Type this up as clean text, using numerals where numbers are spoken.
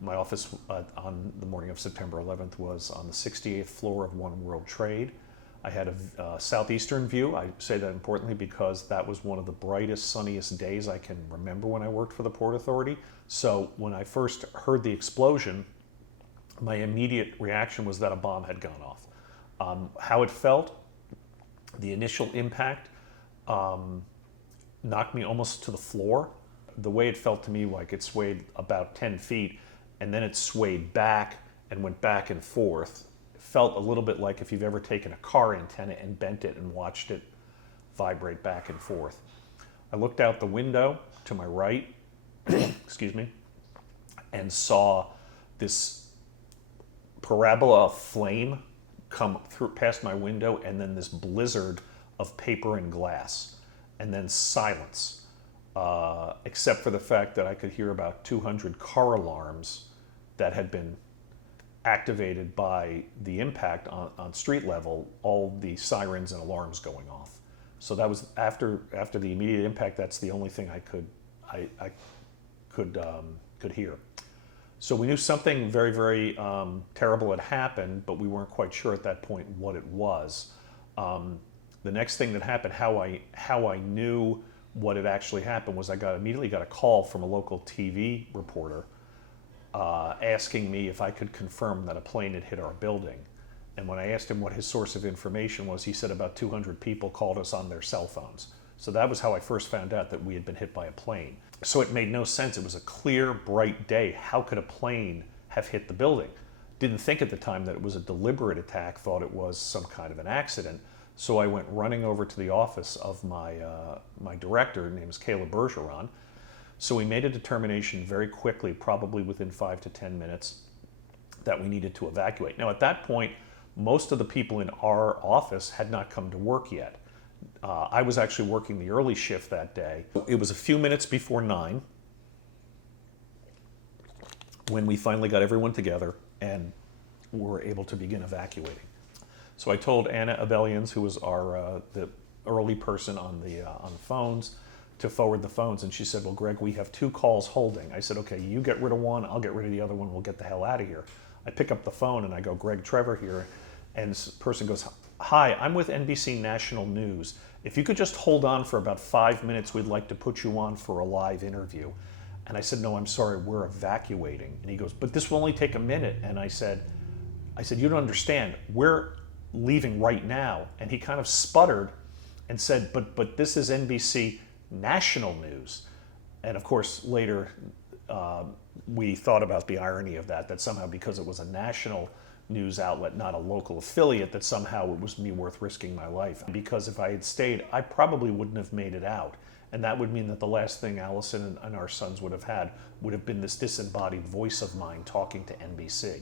My office on the morning of September 11th was on the 68th floor of One World Trade. I had a southeastern view. I say that importantly because that was one of the brightest, sunniest days I can remember when I worked for the Port Authority. So when I first heard the explosion, my immediate reaction was that a bomb had gone off. How it felt, the initial impact knocked me almost to the floor. The way it felt to me, like it swayed about 10 feet, and then it swayed back and went back and forth. It felt a little bit like if you've ever taken a car antenna and bent it and watched it vibrate back and forth. I looked out the window to my right, excuse me, and saw this parabola of flame come through past my window, and then this blizzard of paper and glass, and then silence, except for the fact that I could hear about 200 car alarms that had been activated by the impact on street level, all the sirens and alarms going off. So that was after the immediate impact. That's the only thing I could hear. So we knew something very, very terrible had happened, but we weren't quite sure at that point what it was. The next thing that happened, how I knew what had actually happened, was I immediately got a call from a local TV reporter asking me if I could confirm that a plane had hit our building. And when I asked him what his source of information was, he said about 200 people called us on their cell phones. So that was how I first found out that we had been hit by a plane. So it made no sense. It was a clear, bright day. How could a plane have hit the building? Didn't think at the time that it was a deliberate attack, thought it was some kind of an accident. So I went running over to the office of my director, her name is Kayla Bergeron. So we made a determination very quickly, probably within 5 to 10 minutes, that we needed to evacuate. Now at that point, most of the people in our office had not come to work yet. I was actually working the early shift that day. It was a few minutes before 9 when we finally got everyone together and were able to begin evacuating. So I told Anna Abelians, who was the early person on the phones, to forward the phones, and she said, well, Greg, we have 2 calls holding. I said, okay, you get rid of one, I'll get rid of the other one, we'll get the hell out of here. I pick up the phone and I go, Greg, Trevor here, and this person goes, hi, I'm with NBC National News. If you could just hold on for about 5 minutes, we'd like to put you on for a live interview. And I said, no, I'm sorry, we're evacuating. And he goes, but this will only take a minute. And I said, you don't understand, we're leaving right now. And he kind of sputtered and said, but this is NBC National News. And of course, later we thought about the irony of that somehow because it was a national news outlet, not a local affiliate, that somehow it was me worth risking my life. Because if I had stayed, I probably wouldn't have made it out. And that would mean that the last thing Allison and our sons would have had would have been this disembodied voice of mine talking to NBC.